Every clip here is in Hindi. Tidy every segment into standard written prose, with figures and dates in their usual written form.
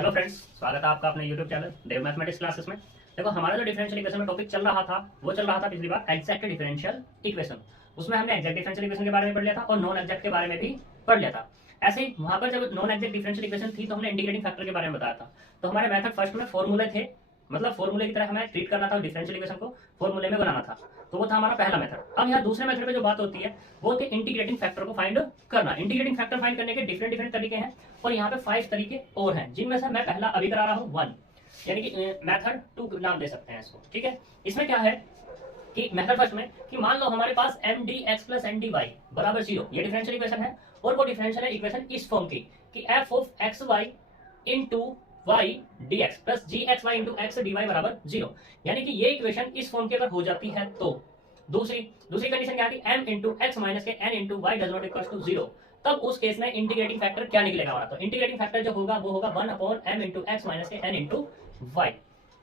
हेलो फ्रेंड्स, स्वागत है आपका अपने यूट्यूब चैनल देव मैथमेटिक्स क्लासेस में। देखो, हमारा जो डिफरेंशियल इक्वेशन में टॉपिक चल रहा था वो चल रहा था पिछली बार एग्जैक्ट डिफरेंशियल इक्वेशन। उसमें हमने एग्जैक्ट डिफरेंशियल इक्वेशन के बारे में पढ़ लिया था और नॉन एग्जैक्ट के बारे में भी पढ़ लिया था। ऐसे ही वहां पर जब नॉन एग्जैक्ट डिफरेंशियल इक्वेशन थी तो हमने इंटीग्रेटिंग फैक्टर के बारे में बताया था। तो हमारे मेथड फर्स्ट में फॉर्मूले थे, मतलब फॉर्मूले की तरह हमें ट्रीट करना था, डिफरेंशियल इक्वेशन को फॉर्मूले में बनाना था। तो वो था हमारा पहला मेथड। अब यहाँ दूसरे मेथड पे जो बात होती है वो होती है इंटीग्रेटिंग फैक्टर को फाइंड करना। इंटीग्रेटिंग फैक्टर फाइंड करने के डिफरेंट डिफरेंट तरीके हैं और यहाँ पे 5 तरीके और हैं, जिनमें से मैं पहला अभी करा रहा हूँ 1, यानी कि मेथड 2 नाम दे सकते हैं इसको। ठीक है, इसमें क्या है कि मेथड फर्स्ट में कि मान लो हमारे पास M D x plus N D Y बराबर 0, ये डिफरेंशियल इक्वेशन है। और वो डिफरेंशियल इक्वेशन इस फॉर्म की कि f of x y into y d x plus g x y into x d Y बराबर 0, यानी कि ये इक्वेशन इस फॉर्म की अगर हो जाती है तो दूसरी कंडीशन क्या थी, m इंटू एक्स माइनस के n into y does not equal to 0। तब उस केस में इंटीग्रेटिंग फैक्टर क्या निकलेगा हमारा, तो इंटीग्रेटिंग फैक्टर जो होगा वो होगा 1 upon m into x minus के n इंटू वाई।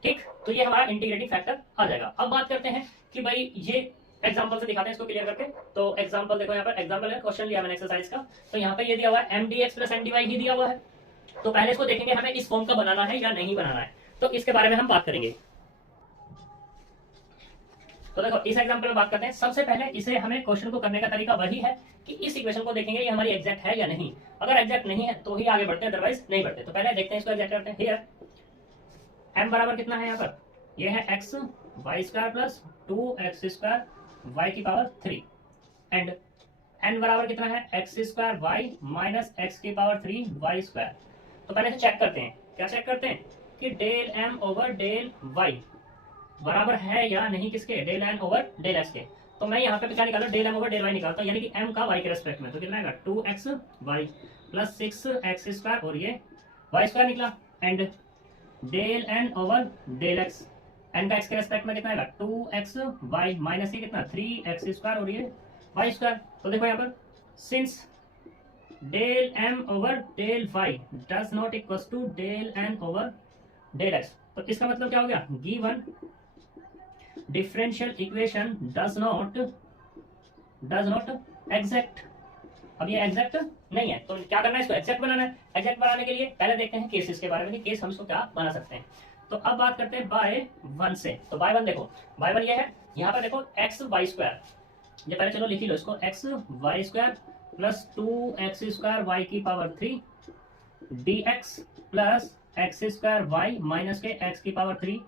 ठीक, तो ये हमारा इंटीग्रेटिंग फैक्टर आ जाएगा। अब बात करते हैं कि भाई ये एग्जांपल से दिखाते हैं इसको क्लियर करके। तो एग्जांपल देखो, यहाँ पर एग्जांपल है, क्वेश्चन लिया मैंने एक्सरसाइज का। तो यहाँ पे ये दिया हुआ है m D x plus N D y ही दिया हुआ है। तो पहले इसको देखेंगे हमें इस फॉर्म का बनाना है या नहीं बनाना है, तो इसके बारे में हम बात करेंगे। तो देखो, इस एग्जांपल में बात करते हैं। सबसे पहले इसे हमें क्वेश्चन को करने का तरीका वही है कि इस इक्वेशन को देखेंगे ये हमारी एग्जैक्ट है या नहीं। अगर एग्जैक्ट नहीं है तो ही आगे बढ़ते हैं, अदरवाइज नहीं बढ़ते। तो पहले देखते हैं इसको एग्जैक्ट करते हैं। हियर m बराबर कितना है, यहाँ पर ये है x y square plus 2x square Y की पावर 3 एंड n बराबर कितना है, x square Y minus x की पावर 3 वाई स्क्वायर। तो पहले से चेक करते हैं, क्या चेक करते हैं कि del m over del y बराबर है या नहीं, किसके, del n over del x के। तो मैं यहाँ पे क्या निकालता हूँ, del m over del y निकालता हूँ, यानी कि m का y के रेस्पेक्ट में। तो कितना आएगा 2x Y plus 6x square और ये y स्क्वायर निकला and del n over del x, n का x के रेस्पेक्ट में कितना आएगा 2x वाई माइनस ये कितना 3x स्क्वायर और ये y स्क्वायर। तो देखो यहाँ पर since del m over del y does not equal to del n over del x, तो इसका मतलब क्या हो गया, given differential equation does not exact. अब ये एग्जैक्ट नहीं है तो क्या करना है, इसको एग्जैक्ट बनाना है। एग्जैक्ट बनाने के लिए पहले देखते हैं केसेस के बारे में कि केस हम इसको क्या बना सकते हैं। तो अब बात करते हैं बाय 1 से। तो बाय 1 देखो, बाय 1 ये है, यहाँ पर देखो एक्स वाई स्क्वायर, ये पहले चलो लिख ही लो इसको, X Y square plus 2x square Y की power 3 D x plus X square Y minus के एक्स की पावर 3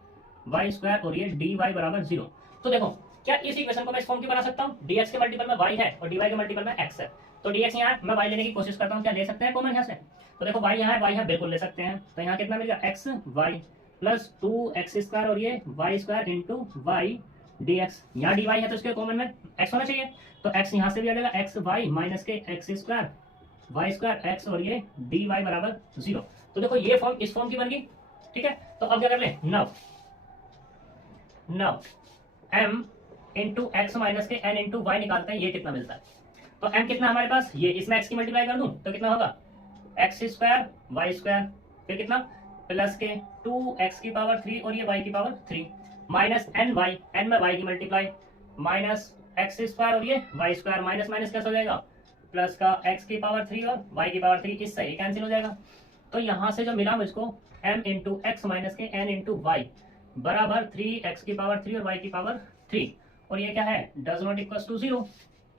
वाई स्क्वायर और ये डी वाई बराबर 0। तो देखो, क्या इस इक्वेशन को मैं इस फॉर्म की बना सकता हूँ, dx के मल्टीपल में y है और dy के मल्टीपल में x है। तो dx यहाँ है, मैं y लेने की कोशिश करता हूँ, क्या ले सकते हैं कॉमन यहाँ से। तो देखो y यहाँ है, y है, बिल्कुल ले सकते हैं। तो यहाँ कितना मिलेगा, x Y plus 2x square और ये y square into y d x. यहाँ डी वाई है तो इसके कॉमन में x होना चाहिए। तो x यहाँ से भी आ जाएगा, एक्स वाई माइनस के x square y square x और ये डी वाई बराबर 0। तो देखो ये फॉर्म इस फॉर्म की बन गई। ठीक है, तो अब क्या कर ले, नव m इंटू एक्स माइनस के n इंटू वाई निकालते हैं, ये कितना मिलता है। तो m कितना हमारे पास, ये इसमें x की मल्टीप्लाई कर दूं तो कितना होगा, एक्स स्क्वायर वाई स्क्वायर फिर कितना प्लस के 2x की पावर 3 और ये y की पावर 3 माइनस n में y की मल्टीप्लाई माइनस एक्स स्क्वायर और ये y स्क्वायर माइनस माइनस कैसे हो जाएगा, प्लस का x की पावर 3 और y की पावर 3, इससे ही कैंसिल हो जाएगा। तो यहाँ से जो मिला मुझको m इंटू एक्स माइनस के n इंटू वाई बराबर 3x की पावर 3 और y की पावर 3 और ये क्या है, डज नॉट इक्वल टू 0।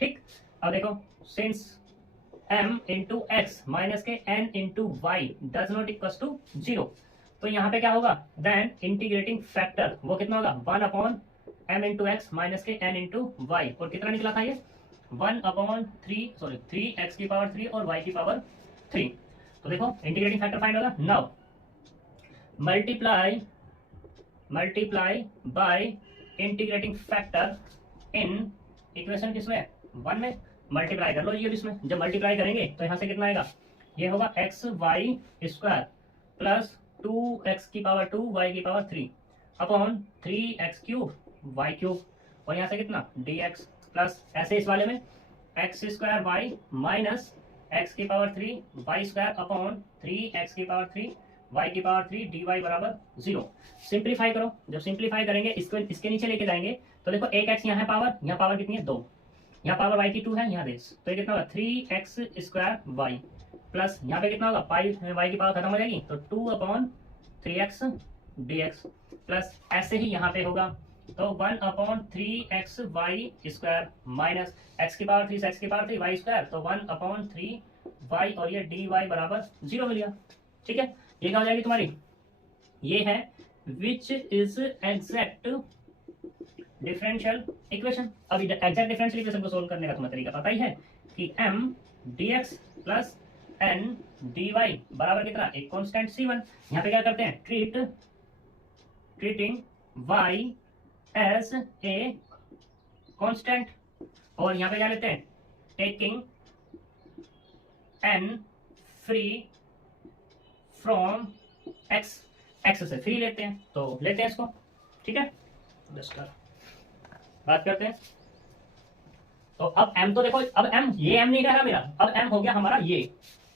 ठीक, अब देखो since m into x minus के n into y does not equal to 0, तो यहाँ पे क्या होगा, देन इंटीग्रेटिंग फैक्टर वो कितना होगा 1 upon m into x minus के n इंटू वाई, और कितना निकला था ये 1 अपॉन 3x की पावर 3 और y की पावर 3। तो देखो इंटीग्रेटिंग फैक्टर फाइंड होगा, now multiply by integrating factor in equation किसमें 1 में, मल्टीप्लाई कर लो ये इसमें। जब मल्टीप्लाई करेंगे तो यहाँ से कितना आएगा, ये होगा x Y square plus 2x की पावर 2 y की power 3 upon 3x cube y cube और यहाँ से कितना dx प्लस ऐसे इस वाले में X square Y minus x की power 3 Y square upon 3x की पावर 3 y की पावर 3 dy बराबर 0। सिंप्लीफाई करो, जब सिंप्लीफाई करेंगे इसको इसके नीचे लेके जाएंगे तो देखो एक x यहाँ है पावर, यहाँ पावर कितनी है 2, यहाँ पावर y की 2 है, यहाँ देश, तो ये कितना होगा 3x स्क्वायर y प्लस यहाँ पे कितना होगा, पाई वाई की पावर खत्म हो जाएगी तो 2/3x dx प्लस ऐसे ही यहाँ पे होगा तो 1/3x y square minus x की पावर 3 से x की पावर 3 वाई स्क्वायर तो 1/3 वाई और ये dy बराबर 0 मिल गया। ठीक है, ये क्या हो जाएगी तुम्हारी, ये है which is exact differential equation. अब एग्जैक्ट डिफरेंशियल इक्वेशन को सोल्व करने का तुम्हें तरीका पता ही है कि m dx plus n dy बराबर कितना, एक कांस्टेंट c1। यहाँ पे क्या करते हैं, treating y as a constant और यहाँ पे क्या लेते हैं, taking n free from x, x से फ्री लेते हैं तो लेते हैं इसको। ठीक है, बात करते हैं। तो अब m तो देखो, अब m ये m नहीं रहा मेरा, अब m हो गया हमारा ये,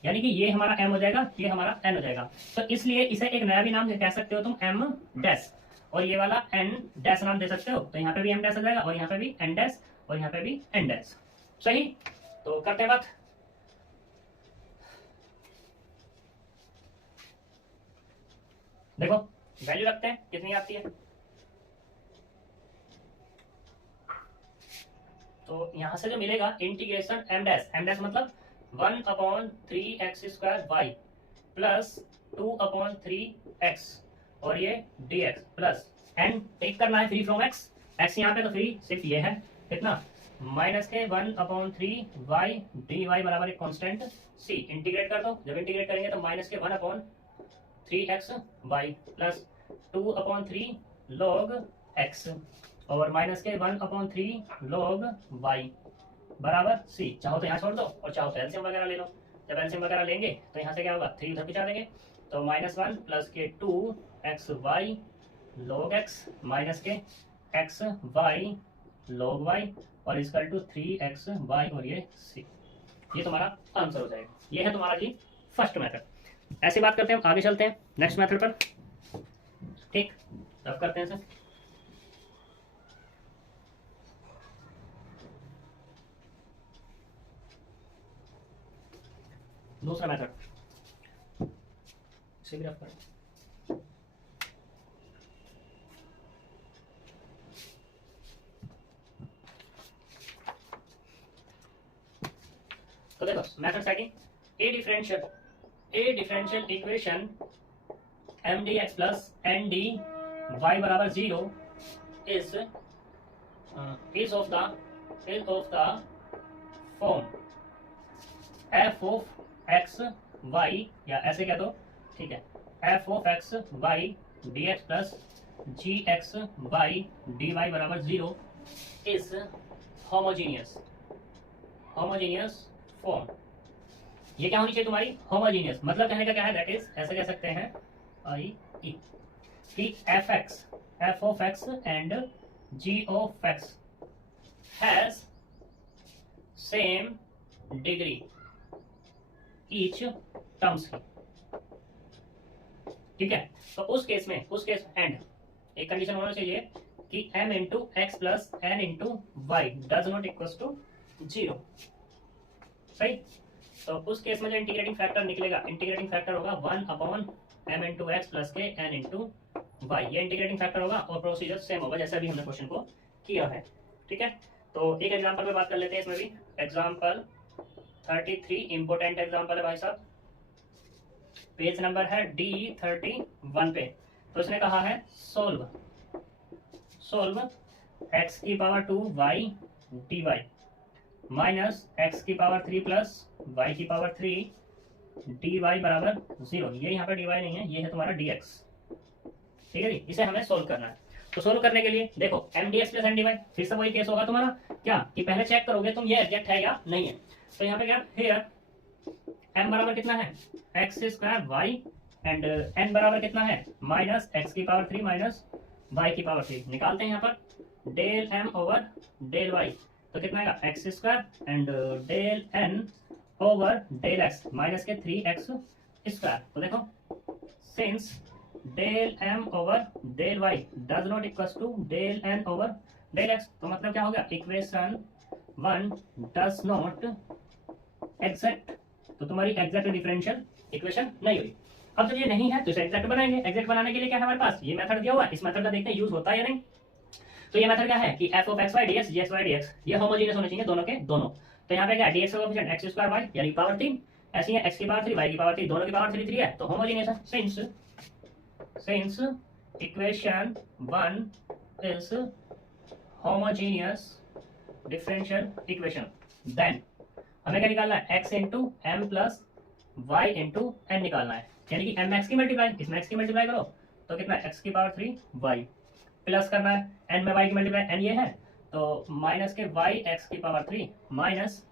यानी कि ये हमारा m हो जाएगा, ये हमारा n हो जाएगा। तो इसलिए इसे एक नया भी नाम कह सकते हो तुम, m डैश, और ये वाला n डैश नाम दे सकते हो। तो यहाँ पे भी m डैश हो जाएगा और यहाँ पे भी n डैश और यहाँ पे भी n डैश। सही, तो करते हैं बात। देखो वैल्यू रखते हैं कितनी आती है, तो यहां से जो मिलेगा इंटीग्रेशन m डैश मतलब 1/3x² y प्लस 2/3x और ये dx प्लस n टेक करना है फ्री फ्रॉम x, x यहाँ पे तो फ्री सिर्फ ये है कितना, माइनस के 1/3y dy बराबर एक कांस्टेंट c, इंटीग्रेट कर दो। जब इंटीग्रेट करेंगे तो माइनस के 1/3x y plus 2/3 log x और माइनस के 1/3 log y बराबर c। चाहो तो यहाँ छोड़ दो और चाहो तो एलसीएम वगैरह ले लो। जब एलसीएम वगैरह लेंगे तो यहाँ से क्या होगा, 3 उधर खिंचा देंगे तो -1 प्लस के 2xy log x माइनस के xy log y और इसकल टू 3xy और ये c। ये तुम्हारा आंसर हो जाएगा। ये है तुम्हारा जी फर्स्ट मेथड। ऐसी बात करते हैं, आगे चलते हैं नेक्स्ट मेथड पर। ठीक, अब करते हैं सर दूसरा मेथड, इसे भी रफ करें। तो देखो मेथड सेकंड, ए differential equation m dx plus n dy बराबर 0 is of the form f of x y, या ऐसे कह दो, ठीक है, f of x y dx plus g x y dy बराबर 0 is homogeneous फॉर्म। ये क्या होनी चाहिए तुम्हारी, होमोजीनियस। मतलब कहने का क्या है, दैट इज ऐसे कह सकते हैं आई ई कि f of x and g of x has same degree each terms की। ठीक है, तो उस केस एंड एक कंडीशन होना चाहिए कि m into x plus n into y does not equal to 0। सही, तो उस केस में जो इंटीग्रेटिंग फैक्टर निकलेगा, इंटीग्रेटिंग फैक्टर होगा 1/m इंटू एक्स प्लस के n इंटू वाई। ये इंटीग्रेटिंग फैक्टर होगा और प्रोसीजर सेम होगा जैसा भी हमने क्वेश्चन को किया है। ठीक है, तो एक एग्जांपल पे बात कर लेते हैं। इसमें भी एग्जांपल 33 इंपोर्टेंट एग्जांपल है भाई साहब, पेज नंबर है D31 पे। तो इसने कहा है सोल्व x की power 2 y dy minus x की पावर 3 प्लस y की पावर 3 dy बराबर 0। ये यहाँ पे dy नहीं है, ये है तुम्हारा dx। ठीक है जी, इसे हमें सोल्व करना है। तो सोल्व करने के लिए देखो m dx plus n dy, फिर से वही केस होगा तुम्हारा क्या कि पहले चेक करोगे तुम ये एग्जैक्ट है या नहीं है। तो यहाँ पे क्या, हियर m बराबर कितना है x² y एंड n बराबर कितना है माइनस x की पावर 3 माइनस y की पावर 3। निकालते हैं यहाँ पर del m over del y, तो कितना आएगा x² and del n over del x minus के 3x²। तो देखो since del m over del y does not equal to del n over del x, तो मतलब क्या हो गया, इक्वेशन 1 डज नॉट एग्जैक्ट तो तुम्हारी एग्जैक्ट डिफरेंशियल इक्वेशन नहीं हुई। अब जब ये नहीं है तो इसे एग्जैक्ट बनाएंगे। एग्जैक्ट बनाने के लिए क्या है हमारे पास, ये मेथड दिया हुआ है, इस मेथड का देखते हैं यूज होता है या नहीं। तो ये मेथड क्या है कि f of x y dx gx y dx ये होमोजेनियस होने चाहिए दोनों के दोनों। तो यहाँ पे क्या dx का कोएफिशिएंट x स्क्वायर y यानी पावर 3 ऐसी है, x की पावर 3 y की पावर 3 दोनों की पावर 3 3 है, तो होमोजेनियस है। Since equation 1 is homogeneous differential equation, then हमें क्या निकालना है, x into m plus y into n निकालना है, यानी कि एम एक्स की मल्टीप्लाई इसमें x की मल्टीप्लाई करो तो कितना x की पावर 3 y प्लस करना है n में y की मल्टीप्लाई n ये है तो माइनस के y x की पावर 3 माइनस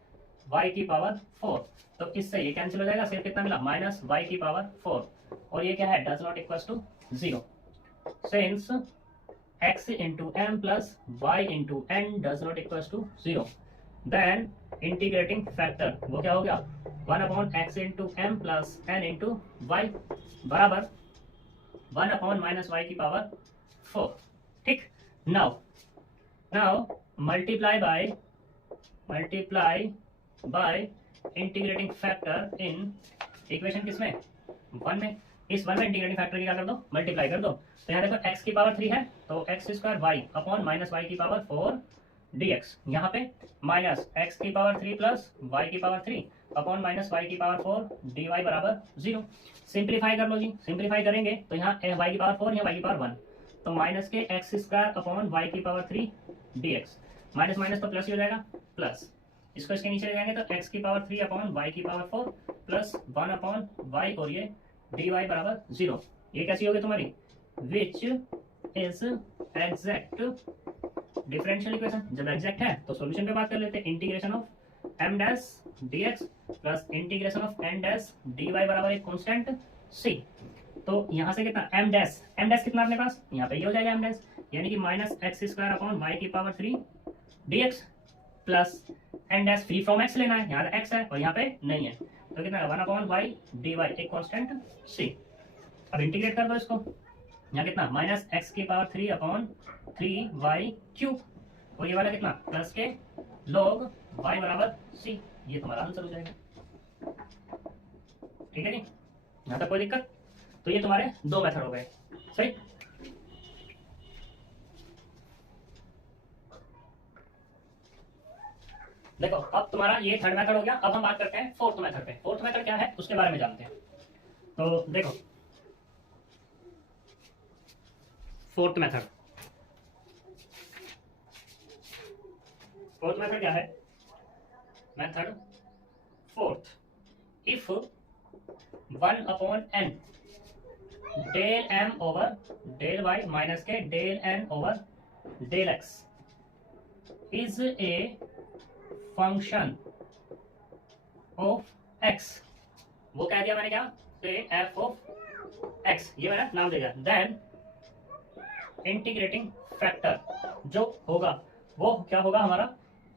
y की पावर 4, तो इससे ये कैंसिल हो जाएगा, सिर्फ कितना मिला माइनस y की पावर 4, और ये क्या है does not equals to 0 since x into m plus y into n does not equals to 0, then integrating factor वो क्या हो गया 1 upon x into m plus n into y बराबर 1 अपॉन माइनस वाई की पावर 4। ठीक, now multiply by integrating factor in equation किसमें 1 में, इस 1 में इंटीग्रेटिंग फैक्टर की क्या कर दो मल्टीप्लाई कर दो, तो यहाँ देखो x की पावर 3 है तो x square y upon minus y की पावर 4 dx, यहाँ पे माइनस एक्स की पावर 3 प्लस वाई की पावर 3 अपॉन माइनस वाई की पावर 4 dy बराबर 0। सिंप्लीफाई कर लो जी, सिंप्लीफाई करेंगे तो यहाँ y की पावर 4 यहाँ y की पावर 1, तो माइनस के एक्स स्क्वायर अपॉन वाई की पावर 3 dx, माइनस माइनस तो प्लस ही हो जाएगा, प्लस इसको इसके नीचे ले जाएंगे तो x की पावर 3 अपॉन वाई की पावर 4 प्लस 1 अपॉन वाई और ये dy बराबर 0। ये कैसी होगी तुम्हारी which is exact differential equation. जब एग्जैक्ट है तो सॉल्यूशन पे बात कर लेते हैं, integration of m dash dx plus integration of n dash dy बराबर एक कांस्टेंट c, तो यहाँ से कितना m डैश कितना अपने पास यहाँ पे ये हो जाएगा m डैश, यानी कि minus X square upon Y की power 3 dx plus n dash free from x लेना है, यहाँ x है और यहाँ पे नहीं है, तो कितना 1 अपॉन वाई dy एक कांस्टेंट c। अब इंटीग्रेट कर दो इसको, यहाँ कितना माइनस एक्स की पावर 3 अपॉन 3y क्यूब, और ये वाला कितना प्लस के log y बराबर c, ये तुम्हारा आंसर हो जाएगा। ठीक है जी, यहाँ तक कोई दिक्कत, तो ये तुम्हारे दो मेथड हो गए सही। देखो अब तुम्हारा ये थर्ड मेथड हो गया, अब हम बात करते हैं फोर्थ मेथड पे। फोर्थ मेथड क्या है उसके बारे में जानते हैं। तो देखो फोर्थ मेथड क्या है, method fourth, if 1 upon n del m over del y minus के del n over del x is a function of x, वो कह दिया मैंने क्या, f ऑफ x ये मैंने नाम दे दिया, देन इंटीग्रेटिंग फैक्टर जो होगा वो क्या होगा हमारा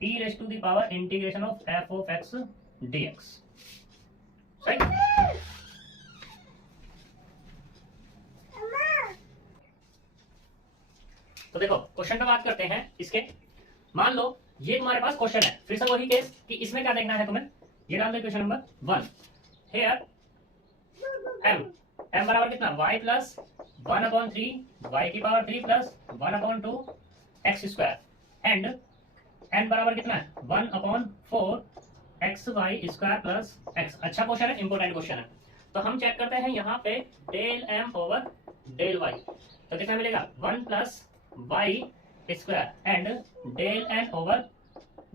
e raise to the power integration of f of x dx, सही। तो देखो क्वेश्चन पे बात करते हैं इसके, मान लो ये तुम्हारे पास क्वेश्चन है, फिर से वही केस कि इसमें क्या देखना है तुम्हें, ये डाल दो क्वेश्चन नंबर 1, हियर m बराबर कितना y प्लस 1 अपॉन 3 y की power 3 plus 1 upon 2 x square and n बराबर कितना है 1 upon 4 x Y square plus x. अच्छा क्वेश्चन है, इंपोर्टेंट क्वेश्चन है। तो हम चेक करते हैं यहाँ पे del m over del y, तो कितना मिलेगा 1 plus Y square and del n over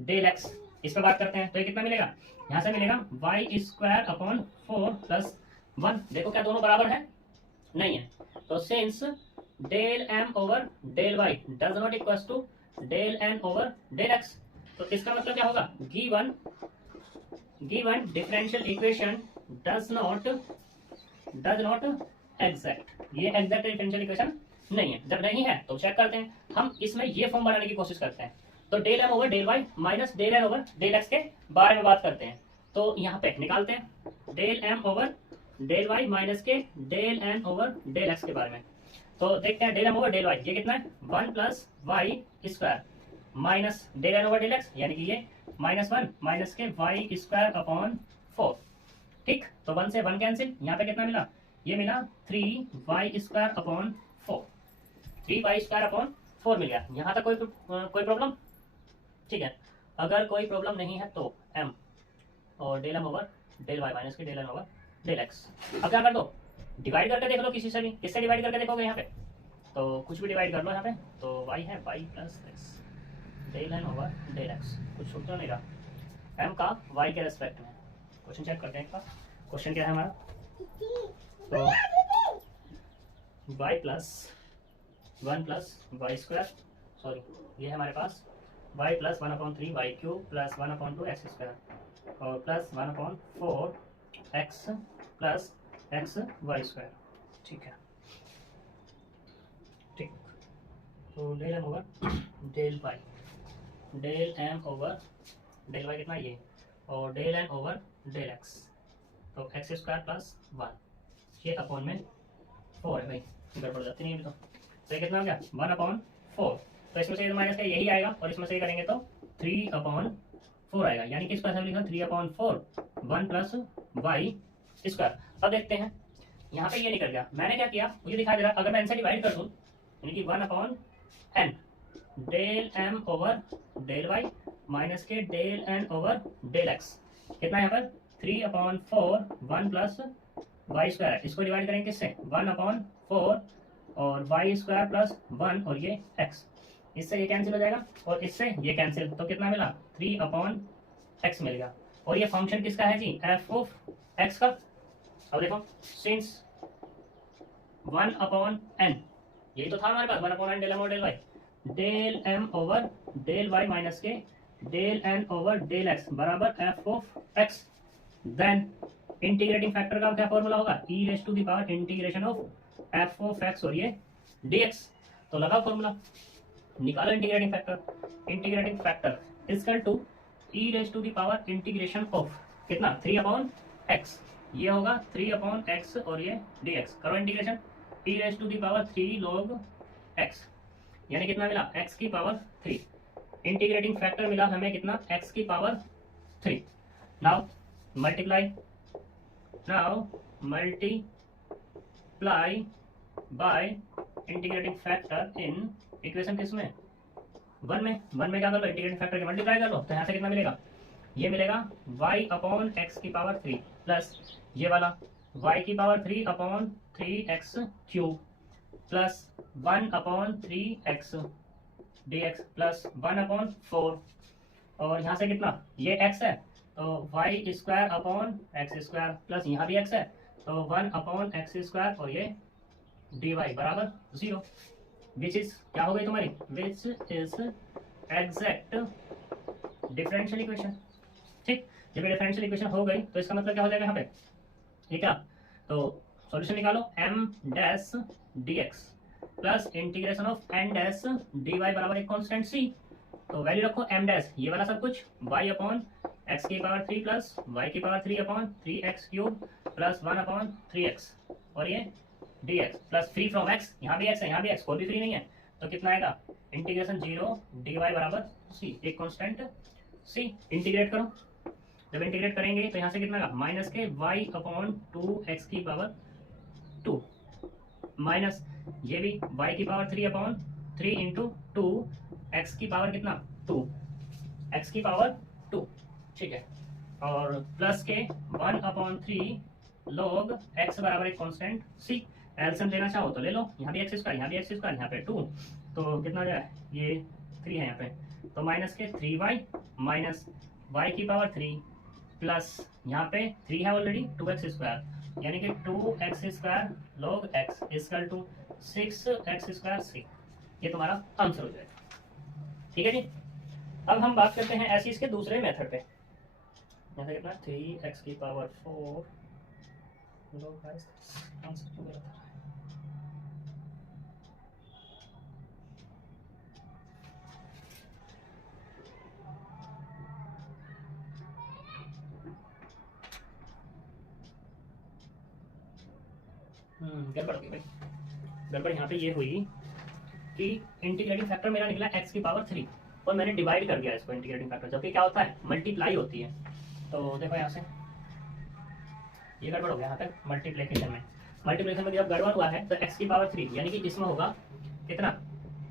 del x, इस पर बात करते हैं तो ये कितना मिलेगा, यहाँ से मिलेगा वाई स्क्वायर अपॉन 4 प्लस 1। देखो क्या दोनों बराबर है, नहीं है, तो since del m over del y does not equals to del n over del x, तो इसका मतलब क्या होगा, given differential equation does not exact, ये एग्जैक्ट डिफरेंशियल इक्वेशन नहीं है। जब नहीं है तो चेक करते हैं हम, इसमें ये फॉर्म बनाने की कोशिश करते हैं, तो del m over del y minus del n over del x के बारे में बात करते हैं। तो यहाँ पे निकालते हैं del m over del y minus के del n over del x के बारे में। तो देखते हैं del m over del y ये कितना है 1 plus Y square minus del n over del x, यानी कि ये -1 माइनस के वाई स्क्वायर अपॉन 4 ठीक, तो 1 से 1 कैंसिल, यहाँ पे कितना मिला, ये मिला 3y² अपॉन 4, 3y² अपॉन 4 मिल गया। यहाँ तक कोई प्रॉब्लम? ठीक है, अगर कोई प्रॉब्लम नहीं है तो m और del m over del y minus के del n over del x। अब क्या कर दो, डिवाइड करके देख लो किसी से भी, किससे डिवाइड करके देखोगे यहाँ पे, तो कुछ भी डिवाइड कर लो यहाँ पे, तो y है y plus x del n over del x, कुछ छूट तो नहीं रहा, m का y के रेस्पेक्ट में। क्वेश्चन चेक करते हैं एक बार, क्वेश्चन क्या है हमारा, तो y plus 1 plus y², sorry ये है हमारे पास y plus 1/3 y³ plus 1/2 x² और plus 1/4 x plus x y²। ठीक है, ठीक, तो del m over del y, del m over del y कितना ये, और del n over del x, तो x² प्लस 1, ये अपॉन में 4 है भाई, गड़बड़ जाती नहीं तो ये कितना हो गया 1/4, तो इसमें से माइनस का यही आएगा और इसमें से ये करेंगे तो 3/4 आएगा, यानी कि इसका लिखा 3/4 1 प्लस y²। अब देखते हैं यहाँ पे ये निकल गया, मैंने क्या किया मुझे दिखाई दे रहा, अगर मैं n से डिवाइड कर दूँ यानी कि 1/n del m over del y minus के del n over del x, कितना यहाँ पर 3/4 1 प्लस y², इसको डिवाइड करेंगे किससे 1/4 और y² प्लस 1 और ये x, इससे ये कैंसिल हो जाएगा और इससे ये कैंसिल, तो कितना मिला 3/x मिल गया। और ये फंक्शन किसका है जी, f ऑफ x का। अब देखो सिंस 1/n, यही तो था हमारे पास 1/n डेल m और del y, del m over del y minus के del n over del x बराबर f of x, then integrating factor का क्या फॉर्मूला होगा, e⁻⁴ integration of f of x और ये dx, तो लगा फॉर्मूला, निकालो integrating factor is equal to e⁻⁴ integration of कितना 3/x, ये होगा 3/x और ये dx, करो इंटीग्रेशन e⁻³ log x, यानी कितना मिला x की पावर 3, इंटीग्रेटिंग फैक्टर मिला हमें कितना x की power 3। Now multiply by integrating factor in equation किसमें 1 में क्या कर लो इंटीग्रेटिंग फैक्टर के मल्टीप्लाई कर लो, तो यहाँ से कितना मिलेगा, ये मिलेगा y/x की पावर 3 प्लस ये वाला y की power 3/3x³ plus 1/3x dx plus 1/4, और यहाँ से कितना ये x है तो y² प्लस यहाँ भी x है तो 1/x² और ये dy बराबर 0, विच इज क्या हो गई तुम्हारी, which is exact differential equation. ठीक, जब ये डिफरेंशियल इक्वेशन हो गई तो इसका मतलब क्या हो जाएगा यहाँ पे, ये क्या, तो सॉल्यूशन निकालो m dash dx plus integration of n dash dy बराबर एक कांस्टेंट c, तो वैल्यू रखो m डैश ये वाला सब कुछ y/x की पावर 3 प्लस y की पावर 3/3x³ प्लस 1/3x और ये dx plus free from x, यहाँ भी x है यहाँ भी x, कोई भी फ्री नहीं है, तो कितना आएगा इंटीग्रेशन 0 dy बराबर c, एक कांस्टेंट c, इंटीग्रेट करो, जब इंटीग्रेट करेंगे तो यहाँ से कितना आएगा माइनस के y/2x की पावर 2 माइनस ये भी y की पावर 3/3 इंटू 2 x की पावर कितना 2, x की पावर 2, ठीक है, और प्लस के 1/3 log x बराबर एक कांस्टेंट c, एलसीएम लेना चाहो तो ले लो, यहाँ भी x² यहाँ भी x², यहाँ पे 2, तो कितना जाए ये 3 है यहाँ पे, तो माइनस के 3y माइनस y की पावर 3 प्लस यहाँ पे 3 है ऑलरेडी 2x², यानी कि 2x² log x equal to 6x² c, ये तुम्हारा आंसर हो जाएगा। ठीक है जी, अब हम बात करते हैं ऐसे इसके दूसरे मेथड पे, यहाँ से कितना 3x की पावर 4 log आंसर क्यों गलत है, गड़बड़ हो गई भाई, गड़बड़ यहाँ पे ये हुई कि इंटीग्रेटिंग फैक्टर मेरा निकला x की पावर 3 और मैंने डिवाइड कर दिया इसको इंटीग्रेटिंग फैक्टर, जबकि क्या होता है मल्टीप्लाई होती है, तो देखो यहाँ से ये गड़बड़ हो गया यहाँ पे मल्टीप्लिकेशन में। मल्टीप्लिकेशन में जब गड़बड़ हुआ है तो x की पावर 3 यानी कि इसमें होगा कितना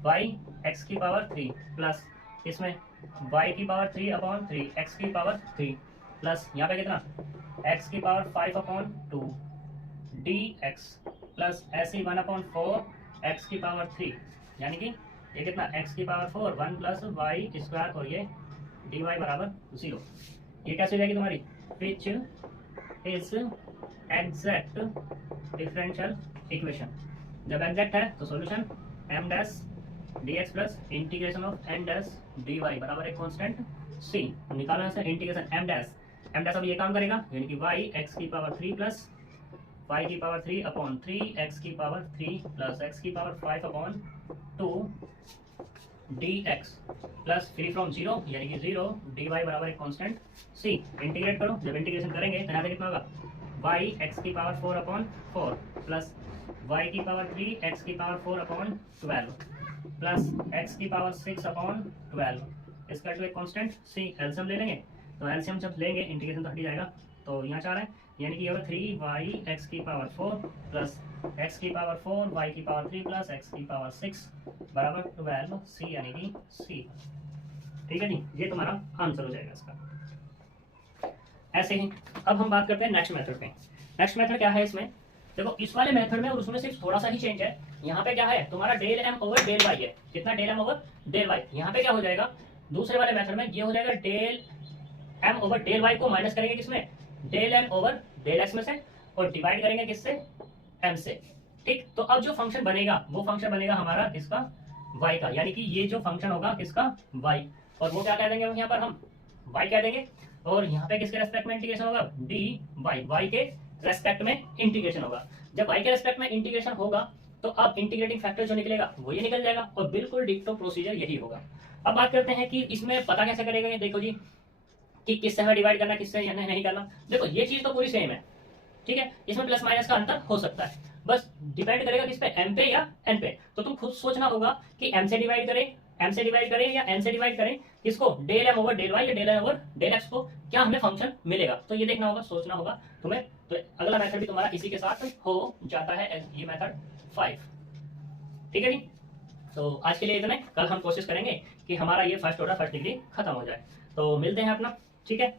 y x की पावर 3 प्लस इसमें y की पावर 3 अपॉन 3 x की पावर 3 प्लस यहाँ पे कितना x की पावर 5 अपॉन 2 dx प्लस ऐसे 1 अपॉन 4 x की पावर 3 यानी कि ये कितना x की पावर 4 1 प्लस वाई स्क्वायर और ये dy बराबर 0। ये कैसे हो जाएगी तुम्हारी which is exact differential equation. जब एग्जैक्ट है तो solution m dash dx plus integration of n dash dy बराबर एक कांस्टेंट c। निकालने से इंटीग्रेशन m डैश अब ये काम करेगा यानी कि y x की पावर 3 प्लस y की पावर 3 अपॉन 3 x की पावर 3 प्लस x की power 5 upon 2 dx plus 3 from 0 यानी कि 0 dy बराबर एक कांस्टेंट c। इंटीग्रेट करो, जब इंटीग्रेशन करेंगे तो यहाँ पे कितना होगा y x की पावर 4 अपॉन 4 प्लस y की पावर 3 x की पावर 4 अपॉन 12 प्लस x की पावर 6 अपॉन 12 इसका जो एक कांस्टेंट c। एलसीएम ले लेंगे तो एलसीएम जब लेंगे इंटीग्रेशन तो हट जाएगा, तो यहाँ 4 है यानी कि ये होगा 3y x की पावर 4 प्लस x की पावर 4 y की पावर 3 प्लस x की पावर 6 बराबर 12 c यानी कि c। ठीक है जी, ये तुम्हारा आंसर हो जाएगा इसका। ऐसे ही अब हम बात करते हैं नेक्स्ट मेथड पे। नेक्स्ट मेथड क्या है इसमें, देखो इस वाले मेथड में और उसमें सिर्फ थोड़ा सा ही चेंज है। यहाँ पे क्या है तुम्हारा del m over del y है, कितना del m over del y। यहाँ पे क्या हो जाएगा दूसरे वाले मेथड में ये हो जाएगा del m over del y को माइनस करेंगे किसमें del m over del x में से और डिवाइड करेंगे किससे m से। ठीक, तो अब जो फंक्शन बनेगा वो फंक्शन बनेगा हमारा किसका y का, यानी कि ये जो फंक्शन होगा किसका y, और वो क्या कह देंगे यहाँ पर हम y कह देंगे। और यहाँ पे किसके रेस्पेक्ट में इंटीग्रेशन होगा dy, y के रेस्पेक्ट में इंटीग्रेशन होगा। जब y के रेस्पेक्ट में इंटीग्रेशन होगा तो अब इंटीग्रेटिंग फैक्टर जो निकलेगा वो ये निकल जाएगा और बिल्कुल डिक्टो प्रोसीजर यही होगा। अब बात करते हैं कि इसमें पता कैसे करेगा, ये देखो जी कि किससे हमें डिवाइड करना किससे नहीं करना। देखो ये चीज तो पूरी सेम है, ठीक है, इसमें प्लस माइनस का अंतर हो सकता है, बस डिपेंड करेगा किस पे m पे या n पे। तो तुम खुद सोचना होगा कि m से डिवाइड करें या n से डिवाइड करें किसको del m over del y या del n over del x को, क्या हमें फंक्शन मिलेगा। तो ये देखना होगा, सोचना होगा तुम्हें। तो अगला मेथड भी तुम्हारा इसी के साथ हो जाता है, ये मेथड 5। ठीक है जी, तो आज के लिए इतना ही। कल हम कोशिश करेंगे कि हमारा ये फर्स्ट ऑर्डर फर्स्ट डिग्री खत्म हो जाए। तो मिलते हैं अपना, ठीक है।